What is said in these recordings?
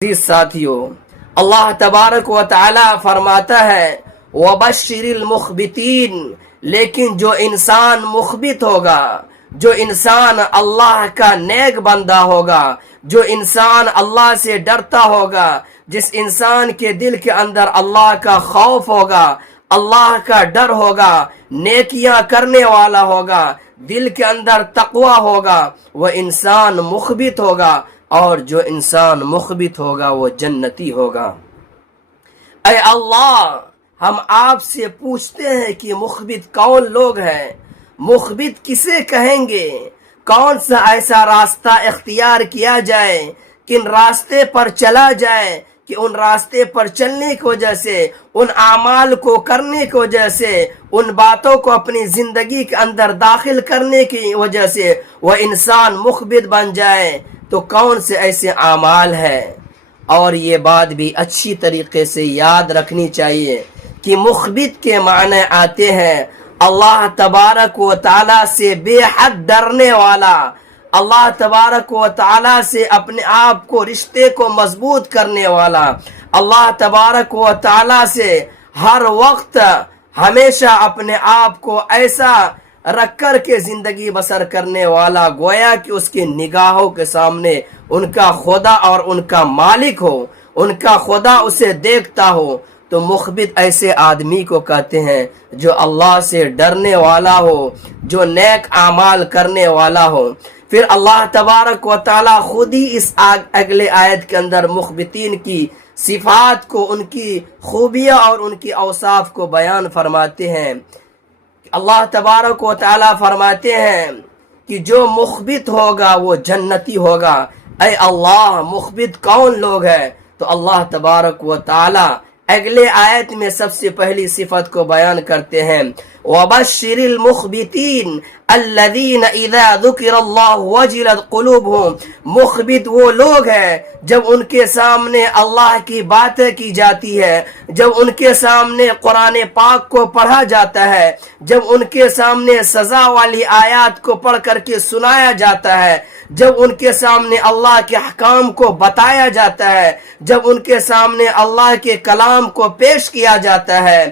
عزیز ساتھیوں، اللہ تبارک و تعالی فرماتا ہے وَبَشِّرِ الْمُخْبِتِينَ، لیکن جو انسان مخبت ہوگا، جو انسان اللہ کا نیک بندہ ہوگا، جو انسان اللہ سے ڈرتا ہوگا، جس انسان کے دل کے اندر اللہ کا خوف ہوگا، اللہ کا ڈر ہوگا، نیکیاں کرنے والا ہوگا، دل کے اندر تقوی ہوگا، وہ انسان مخبت ہوگا، اور جو انسان مخبت ہوگا وہ جنتی ہوگا۔ اے اللہ، ہم آپ سے پوچھتے ہیں کہ مخبت کون لوگ ہیں؟ مخبت کسے کہیں گے؟ کون سا ایسا راستہ اختیار کیا جائے، کن راستے پر چلا جائے کہ ان راستے پر چلنے کی وجہ سے، ان اعمال کو کرنے کی وجہ سے، ان باتوں کو اپنی زندگی کے اندر داخل کرنے کی وجہ سے وہ انسان مخبت بن جائے؟ تو کون سے ایسے اعمال ہیں؟ اور یہ بات بھی اچھی طریقے سے یاد رکھنی چاہیے کہ مخبت کے معنی آتے ہیں اللہ تبارک و تعالی سے بے حد ڈرنے والا، اللہ تبارک و تعالی سے اپنے آپ کو رشتے کو مضبوط کرنے والا، اللہ تبارک و تعالی سے ہر وقت ہمیشہ اپنے آپ کو ایسا رکھ کر کے زندگی بسر کرنے والا، گویا کہ اس کی نگاہوں کے سامنے ان کا خدا اور ان کا مالک ہو، ان کا خدا اسے دیکھتا ہو۔ تو مخبت ایسے آدمی کو کہتے ہیں جو اللہ سے ڈرنے والا ہو، جو نیک اعمال کرنے والا ہو۔ پھر اللہ تبارک و تعالی خود ہی اس اگلے آیت کے اندر مخبتین کی صفات کو، ان کی خوبیاں اور ان کی اوصاف کو بیان فرماتے ہیں۔ اللہ تبارک و تعالی فرماتے ہیں کہ جو مخبت ہوگا وہ جنتی ہوگا۔ اے اللہ، مخبت کون لوگ ہیں؟ تو اللہ تبارک و تعالی اگلے آیت میں سب سے پہلی صفت کو بیان کرتے ہیں وَبَشِّرِ الْمُخْبِتِينَ الَّذِينَ إِذَا ذُكِرَ اللَّهُ وَجِلَتْ قُلُوبُهُمْ۔ مخبت وہ لوگ ہیں جب ان کے سامنے اللہ کی باتیں کی جاتی ہے، جب ان کے سامنے قرآن پاک کو پڑھا جاتا ہے، جب ان کے سامنے سزا والی آیات کو پڑھ کر کے سنایا جاتا ہے، جب ان کے سامنے اللہ کے احکام کو بتایا جاتا ہے، جب ان کے سامنے اللہ کے کلام کو پیش کیا جاتا ہے،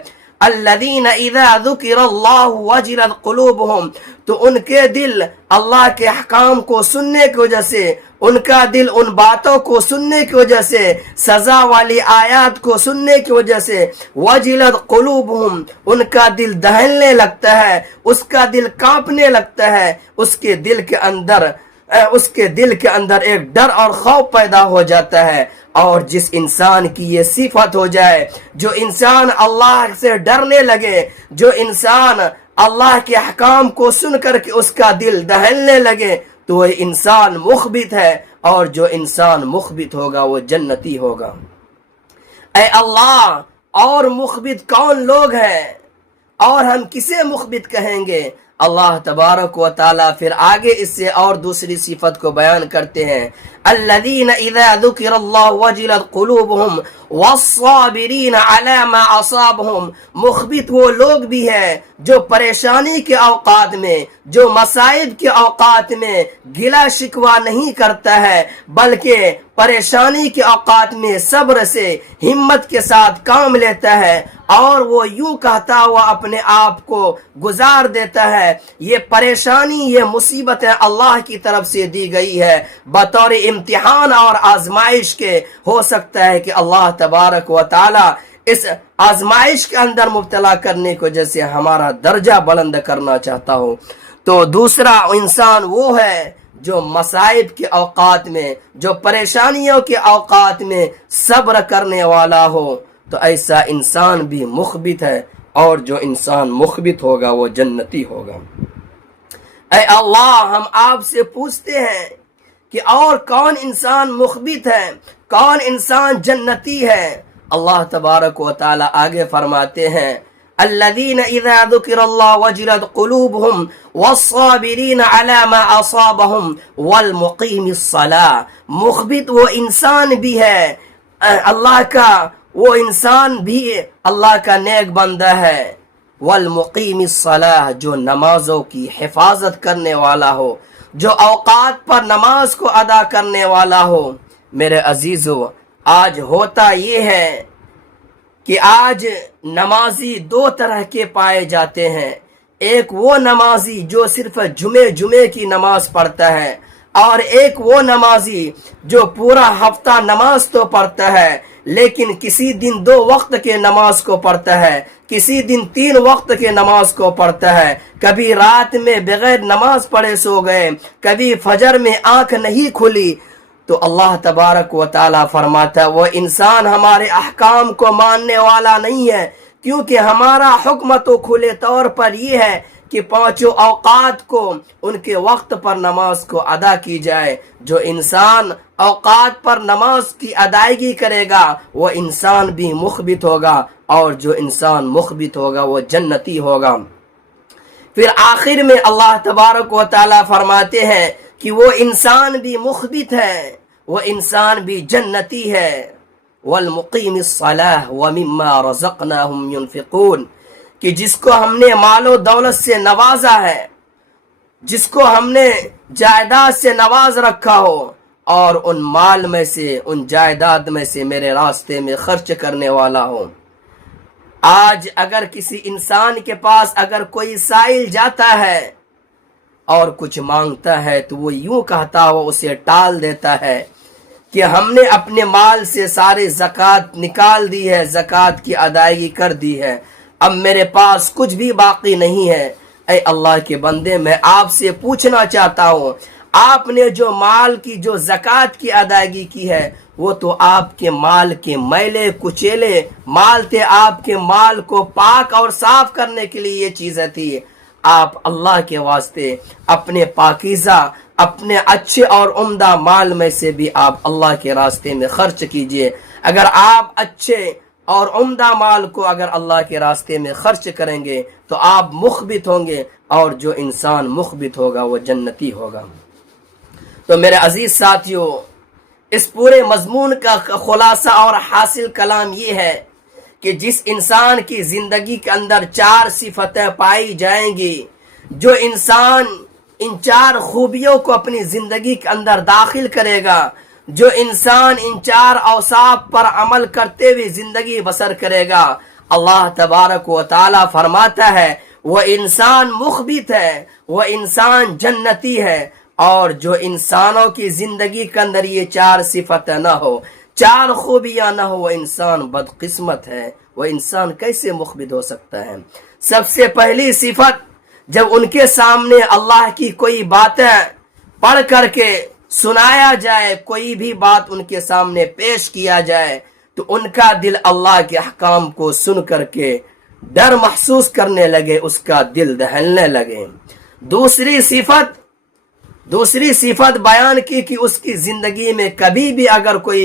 الذین اذا ذکر اللہ وجلت قلوبہم، تو ان کے دل اللہ کے احکام کو سننے کی وجہ سے، ان کا دل ان باتوں کو سننے کی وجہ سے، سزا والی آیات کو سننے کی وجہ سے، وجلت قلوبہم، ان کا دل دہلنے لگتا ہے، اس کا دل کانپنے لگتا ہے، اس کے دل کے اندر ایک ڈر اور خوف پیدا ہو جاتا ہے۔ اور جس انسان کی یہ صفت ہو جائے، جو انسان اللہ سے ڈرنے لگے، جو انسان اللہ کے احکام کو سن کر کے اس کا دل دہلنے لگے، تو وہ انسان مخبت ہے، اور جو انسان مخبت ہوگا وہ جنتی ہوگا۔ اے اللہ، اور مخبت کون لوگ ہیں، اور ہم کسے مخبت کہیں گے؟ اللہ تبارک و تعالی پھر آگے اس سے اور دوسری صفت کو بیان کرتے ہیں الذین اذا ذکر اللہ وجلت قلوبہم والصابرین علی ما اصابہم۔ مخبت وہ لوگ بھی ہیں جو پریشانی کے اوقات میں، جو مصائب کے اوقات میں گلا شکوہ نہیں کرتا ہے، بلکہ پریشانی کے اوقات میں صبر سے، ہمت کے ساتھ کام لیتا ہے، اور وہ یوں کہتا ہوا اپنے آپ کو گزار دیتا ہے یہ پریشانی، یہ مصیبتیں اللہ کی طرف سے دی گئی ہے بطور امتحان اور آزمائش کے۔ ہو سکتا ہے کہ اللہ تبارک و تعالی اس آزمائش کے اندر مبتلا کرنے کی وجہ سے ہمارا درجہ بلند کرنا چاہتا ہو۔ تو دوسرا انسان وہ ہے جو مصائب کے اوقات میں، جو پریشانیوں کے اوقات میں صبر کرنے والا ہو، تو ایسا انسان بھی مخبت ہے، اور جو انسان مخبت ہوگا وہ جنتی ہوگا۔ اے اللہ، ہم آپ سے پوچھتے ہیں کہ اور کون انسان مخبت ہے، کون انسان جنتی ہے؟ اللہ تبارک و تعالی آگے فرماتے ہیں الذین اذا ذکر اللہ وجلت قلوبہم والصابرین علی ما اصابہم والمقیم الصلاۃ۔ مخبت وہ انسان بھی ہے، اللہ کا وہ انسان بھی اللہ کا نیک بندہ ہے، والمقیم الصلاۃ، جو نمازوں کی حفاظت کرنے والا ہو، جو اوقات پر نماز کو ادا کرنے والا ہو۔ میرے عزیزو، آج ہوتا یہ ہے کہ آج نمازی دو طرح کے پائے جاتے ہیں. ایک وہ نمازی جو صرف جمعے کی نماز پڑھتا ہے، اور ایک وہ نمازی جو پورا ہفتہ نماز تو پڑھتا ہے لیکن کسی دن 2 وقت کے نماز کو پڑھتا ہے، کسی دن 3 وقت کے نماز کو پڑھتا ہے، کبھی رات میں بغیر نماز پڑھے سو گئے، کبھی فجر میں آنکھ نہیں کھلی. تو اللہ تبارک و تعالی فرماتا ہے وہ انسان ہمارے احکام کو ماننے والا نہیں ہے، کیونکہ ہمارا حکم تو کھلے طور پر یہ ہے کہ 5 اوقات کو ان کے وقت پر نماز کو ادا کی جائے. جو انسان اوقات پر نماز کی ادائیگی کرے گا وہ انسان بھی مخبت ہوگا، اور جو انسان مخبت ہوگا وہ جنتی ہوگا. پھر آخر میں اللہ تبارک و تعالی فرماتے ہیں کہ وہ انسان بھی مخبت ہے، وہ انسان بھی جنتی ہے. والمقیم الصلاة ومما رزقناهم ينفقون، کہ جس کو ہم نے مال و دولت سے نوازا ہے، جس کو ہم نے جائیداد سے نواز رکھا ہو، اور ان مال میں سے، ان جائیداد میں سے میرے راستے میں خرچ کرنے والا ہو. آج اگر کسی انسان کے پاس اگر کوئی سائل جاتا ہے اور کچھ مانگتا ہے تو وہ یوں کہتا ہو، اسے ٹال دیتا ہے کہ ہم نے اپنے مال سے سارے زکوٰۃ نکال دی ہے، زکوٰۃ کی ادائیگی کر دی ہے، اب میرے پاس کچھ بھی باقی نہیں ہے. اے اللہ کے بندے، میں آپ سے پوچھنا چاہتا ہوں، آپ نے جو مال کی جو زکوٰۃ کی ادائیگی کی ہے وہ تو آپ کے مال کے میلے کچیلے مال تھے، آپ کے مال کو پاک اور صاف کرنے کے لیے یہ چیزیں تھی. آپ اللہ کے واسطے اپنے پاکیزہ، اپنے اچھے اور عمدہ مال میں سے بھی آپ اللہ کے راستے میں خرچ کیجئے. اگر آپ اچھے اور عمدہ مال کو اگر اللہ کے راستے میں خرچ کریں گے تو آپ مخبت ہوں گے، اور جو انسان مخبت ہوگا وہ جنتی ہوگا. تو میرے عزیز ساتھیو، اس پورے مضمون کا خلاصہ اور حاصل کلام یہ ہے کہ جس انسان کی زندگی کے اندر 4 صفتیں پائی جائیں گی، جو انسان ان 4 خوبیوں کو اپنی زندگی کے اندر داخل کرے گا، جو انسان ان 4 اوصاف پر عمل کرتے ہوئے زندگی بسر کرے گا، اللہ تبارک و تعالی فرماتا ہے وہ انسان مخبت ہے، وہ انسان جنتی ہے. اور جو انسانوں کی زندگی کے اندر یہ 4 صفتیں نہ ہو، 4 خوبیاں نہ ہو، وہ انسان بدقسمت ہے. وہ انسان کیسے مخبت ہو سکتا ہے؟ سب سے پہلی صفت، جب ان کے سامنے اللہ کی کوئی باتیں پڑھ کر کے سنایا جائے، کوئی بھی بات ان کے سامنے پیش کیا جائے تو ان کا دل اللہ کے احکام کو سن کر کے ڈر محسوس کرنے لگے، اس کا دل دہلنے لگے. دوسری صفت بیان کی کہ اس کی زندگی میں کبھی بھی اگر کوئی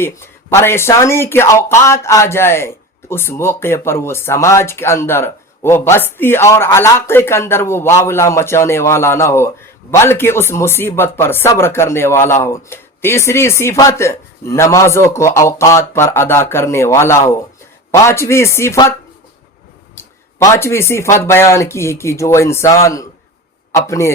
پریشانی کے اوقات آ جائے تو اس موقع پر وہ سماج کے اندر، وہ بستی اور علاقے کے اندر وہ واولا مچانے والا نہ ہو، بلکہ اس مصیبت پر صبر کرنے والا ہو. تیسری صفت، نمازوں کو اوقات پر ادا کرنے والا ہو. پانچویں صفت بیان کی کہ جو انسان اپنے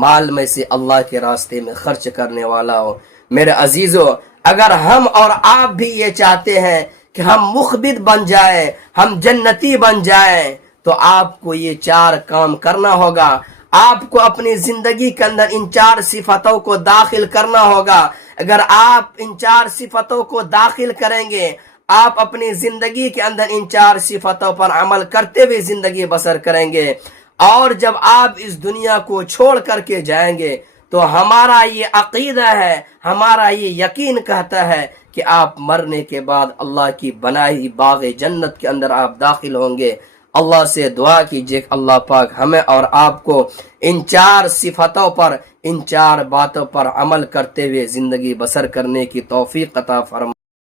مال میں سے اللہ کے راستے میں خرچ کرنے والا ہو. میرے عزیزو، اگر ہم اور آپ بھی یہ چاہتے ہیں کہ ہم مخبت بن جائیں، ہم جنتی بن جائیں، تو آپ کو یہ 4 کام کرنا ہوگا. آپ کو اپنی زندگی کے اندر ان 4 صفتوں کو داخل کرنا ہوگا. اگر آپ ان 4 صفتوں کو داخل کریں گے، آپ اپنی زندگی کے اندر ان 4 صفتوں پر عمل کرتے ہوئے زندگی بسر کریں گے، اور جب آپ اس دنیا کو چھوڑ کر کے جائیں گے تو ہمارا یہ عقیدہ ہے، ہمارا یہ یقین کہتا ہے کہ آپ مرنے کے بعد اللہ کی بنائی باغ جنت کے اندر آپ داخل ہوں گے. اللہ سے دعا کیجیے کہ اللہ پاک ہمیں اور آپ کو ان 4 صفتوں پر، ان 4 باتوں پر عمل کرتے ہوئے زندگی بسر کرنے کی توفیق عطا فرمائے.